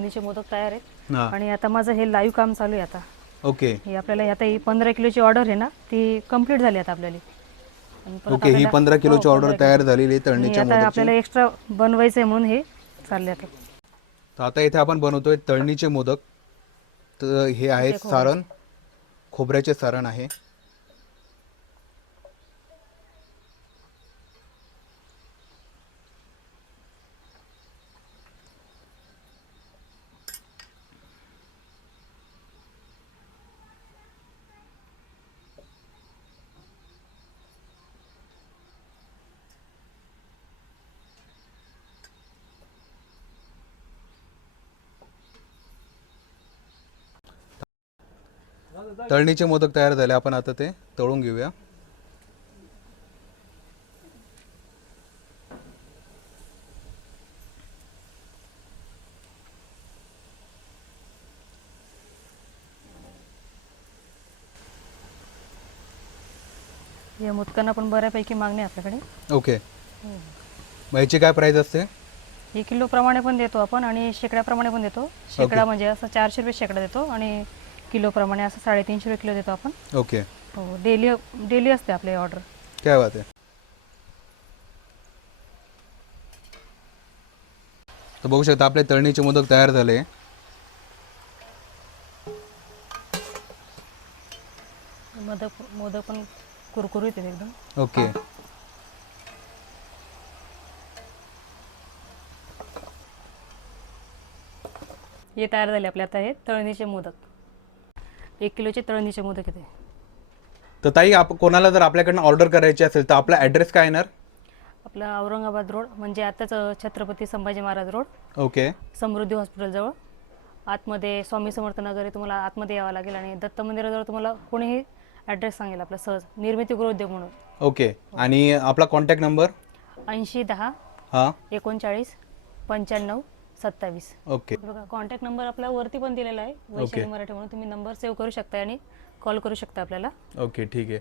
तळणीचे मोदक तयार आहेत. हा. आणि आता माझं हे लाईव्ह काम चालू आहे आता. ओके. ही आपल्याला आता ही पंधरा किलोची ऑर्डर आहे ना ती कंप्लीट झाली आता आपल्याला. आणि परत ओके ही आपल्याला- पंधरा किलोची हो, ऑर्डर 15 तयार झालेली आहे आणि तळणीच्या आता मोदकची. आपल्याला एक्स्ट्रा बनवायचं आहे म्हणून हे चालले आता. तर आता इथे आपण बनवतोय तळणीचे मोदक. तर हे आहे सारण. खोबऱ्याचे सारण आहे. तळणीचे मोदक तयार झाले. आपण आता ते तळून घेऊया. या मोदकांना पण बऱ्यापैकी मागणी आहे आपल्याकडे. ओके. मग याची काय प्राइस असते? ही किलो प्रमाणे पण देतो आपण आणि शेकड्याप्रमाणे पण देतो. शेकडा म्हणजे असं चारशे रुपये शेकडा देतो आणि किलो प्रमाणे असं साडेतीनशे रुपये किलो देतो आपण. ओके. हो डेली डेली असते आपली ऑर्डर. काय बात आहे. तर बघू शकता आपले तळणीचे मोदक तयार झाले. मोदक मोदक पण कुरकुरीत आहेत एकदम. ओके. हे तयार झाले आपले आता हे तळणीचे मोदक. एक किलोचे तळणीचे मोदक येते. तर ताई आप कोणाला जर आपल्याकडनं ऑर्डर करायची असेल तर आपला ॲड्रेस काय येणार? आपला औरंगाबाद रोड म्हणजे आताच छत्रपती संभाजी महाराज रोड. ओके. समृद्धी हॉस्पिटलजवळ आतमध्ये स्वामी समर्थ नगर आहे तुम्हाला आतमध्ये यावं लागेल आणि दत्त मंदिराजवळ तुम्हाला कोणीही ॲड्रेस सांगेल आपला सहज. निर्मिती गृहोद्योग म्हणून. ओके. आणि आपला कॉन्टॅक्ट नंबर? ऐंशी दहा हां. एकोणचाळीस पंच्याण्णव सत्तावीस. ओके. बघा कॉन्टॅक्ट नंबर आपला वरती पण दिलेला आहे. वैशाली मराठी म्हणून तुम्ही नंबर सेव्ह करू शकता आणि कॉल करू शकता आपल्याला. ओके ठीक आहे.